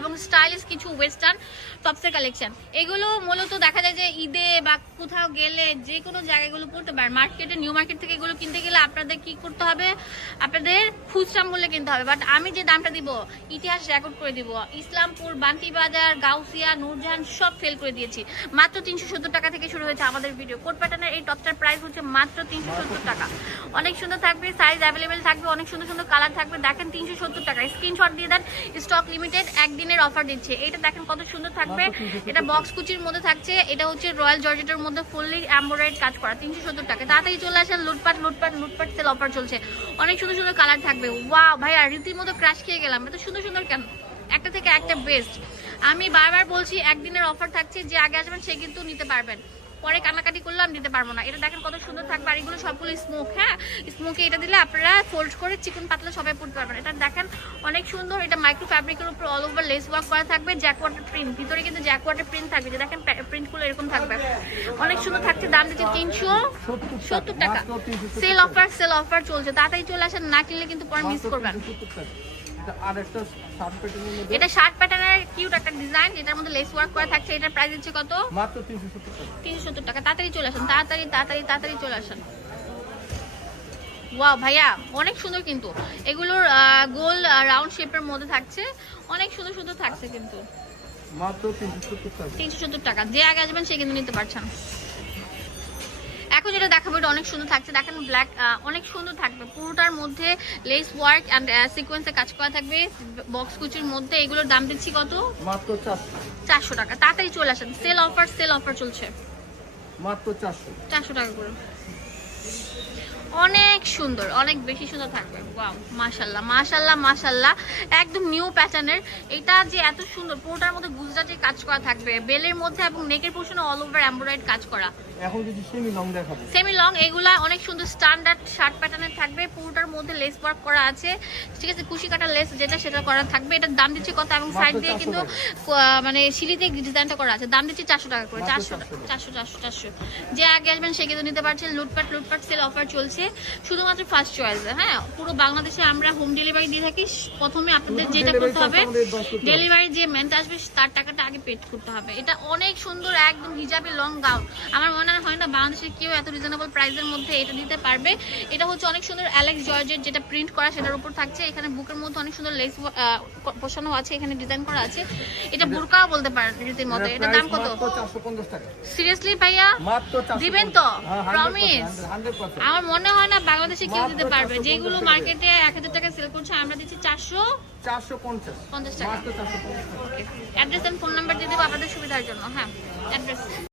এবং স্টাইলিশ কিছু western টপসের collection এগুলো মূলত দেখা যায় যে ঈদে বা কোথাও গেলে যে কোনো জায়গাগুলো পড়তে পারেন মার্কেটে নিউ মার্কেট থেকে এগুলো কিনতে গেলে আপনাদের কি করতে হবে আপনাদের খুচরা মূল্যে কিনতে হবে বাট আমি যে দামটা দিব ইতিহাস রেকর্ড করে দিব ইসলামপুর বান্তিবাজার গাউসিয়া নূরজাহান সব ফেল করে দিয়েছি মাত্র তিনশো সত্তর টাকা থেকে শুরু হয়েছে আমাদের ভিডিও কোট প্যাটার্নের এই টপটার প্রাইস হচ্ছে মাত্র তিনশো সত্তর টাকা অনেক সুন্দর থাকবে সাইজ অ্যাভেলেবেল থাকবে অনেক সুন্দর সুন্দর কালার থাকবে দেখেন তিনশো সত্তর টাকা স্ক্রিনশট দিয়ে দেন স্টক লিমিটেড একদিনের অফার দিচ্ছে এটা দেখেন কত সুন্দর থাকবে এটা বক্স কুচির মধ্যে থাকছে এটা হচ্ছে রয়্যাল জর্জেটের মধ্যে ফুললি অ্যাম্বোরাইড কাজ করা তিনশো সত্তর টাকা তাড়াতাড়ি চলে আসেন লুটপাট লুটপাট লুটপাট সেল অফার চলছে অনেক সুন্দর সুন্দর কালার থাকবে ভাই ভাইয়া রীতিমতো ক্রাশ খেয়ে গেলাম এত সুন্দর সুন্দর কেন একটা থেকে একটা বেস্ট আমি বারবার বলছি একদিনের অফার থাকছে যে আগে আসবেন সে কিন্তু নিতে পারবেন পরে কান্নাকাটি করলাম দিতে পারবো না এটা দেখেন কত সুন্দর থাকবে আর এগুলো সবগুলো স্মোক হ্যাঁ স্মোকে এটা দিলে আপনারা ফোল্ড করে চিকন পাতলা সবাই পড়তে পারবেন এটা দেখেন অনেক সুন্দর এটা মাইক্রো ফ্যাব্রিকের উপর অল ওভার লেস ওয়ার্ক করা থাকবে জ্যাক ওয়াটার প্রিন্ট ভিতরে কিন্তু জ্যাক ওয়াটার প্রিন্ট থাকবে যে দেখেন প্রিন্টগুলো এরকম থাকবে অনেক সুন্দর থাকছে দাম দিচ্ছে তিনশো সত্তর টাকা সেল অফার সেল অফার চলছে তাড়াতাড়ি চলে আসেন না কিনলে কিন্তু পরে মিস করবেন এটা শার্ট প্যাটার্নের কিউট একটা ডিজাইন এটার মধ্যে লেস ওয়ার্ক করা থাকছে এটার প্রাইস হচ্ছে কত মাত্র 370 টাকা 370 টাকা তাড়াতাড়ি চলে আসুন তাড়াতাড়ি তাড়াতাড়ি তাড়াতাড়ি চলে আসুন ওয়া ভাইয়া অনেক সুন্দর কিন্তু এগুলোর গোল রাউন্ড শেপের মধ্যে থাকছে অনেক সুন্দর সুন্দর থাকছে কিন্তু মাত্র 370 টাকা 370 টাকা যে আগে আসবেন সে কিন্তু নিতে পারছেন দেখো যেটা দেখাবো এটা অনেক সুন্দর থাকছে দেখেন ব্ল্যাক অনেক সুন্দর থাকবে পুরোটার মধ্যে লেস ওয়ার্ক অ্যান্ড সিকোয়েন্সে কাজ করা থাকবে বক্স কুচির মধ্যে এগুলোর দাম দিচ্ছি কত মাত্র চারশো টাকা তাড়াতাড়ি চলে আসেন সেল অফার সেল অফার চলছে মাত্র চারশো চারশো টাকা করে অনেক সুন্দর অনেক বেশি সুন্দর থাকবে ওয়াও মাশাল্লাহ মাশাল্লাহ একদম নিউ প্যাটার্নের এটা যে এত সুন্দর পুরোটার মধ্যে গুজরাটি কাজ করা থাকবে বেলের মধ্যে এবং নেকের পোর্শনে অল ওভার এমব্রয়েড কাজ করা এখন যদি সেমি লং দেখাবো সেমি লং এগুলা অনেক সুন্দর স্ট্যান্ডার্ড শার্ট প্যাটার্নের থাকবে পুরোটার মধ্যে লেস ওয়ার্ক করা আছে ঠিক আছে কুশি কাটা লেস যেটা সেটা করা থাকবে এটার দাম দিচ্ছে কত এবং সাইড দিয়ে কিন্তু মানে সিঁড়িতে ডিজাইনটা করা আছে দাম দিচ্ছে চারশো টাকা করে চারশো চারশো চারশো চারশো যে আগে আসবেন সে কিন্তু নিতে পারছেন লুটপাট লুটপাট শর্টকাট সেল অফার চলছে শুধুমাত্র ফার্স্ট চয়েস হ্যাঁ পুরো বাংলাদেশে আমরা হোম ডেলিভারি দিয়ে থাকি প্রথমে আপনাদের যেটা করতে হবে ডেলিভারি যে মেনটা আসবে তার টাকাটা আগে পেড করতে হবে এটা অনেক সুন্দর একদম হিজাবে লং গাউন আমার মনে হয় না বাংলাদেশে কেউ এত রিজনেবল প্রাইসের মধ্যে এটা দিতে পারবে এটা হচ্ছে অনেক সুন্দর অ্যালেক্স জর্জের যেটা প্রিন্ট করা সেটার উপর থাকছে এখানে বুকের মধ্যে অনেক সুন্দর লেস বসানো আছে এখানে ডিজাইন করা আছে এটা বুরকাও বলতে পারেন রীতির মতো এটা দাম কত সিরিয়াসলি ভাইয়া দিবেন তো প্রমিস হ্যাঁ, আমার মনে হয় না বাংলাদেশে কেউ দিতে পারবে যেগুলো মার্কেটে এক হাজার টাকা সেল করছে আমরা দিচ্ছি চারশো চারশো পঞ্চাশ টাকা অ্যাড্রেস ফোন নাম্বার দিয়ে দেবো আপনাদের সুবিধার জন্য হ্যাঁ অ্যাড্রেস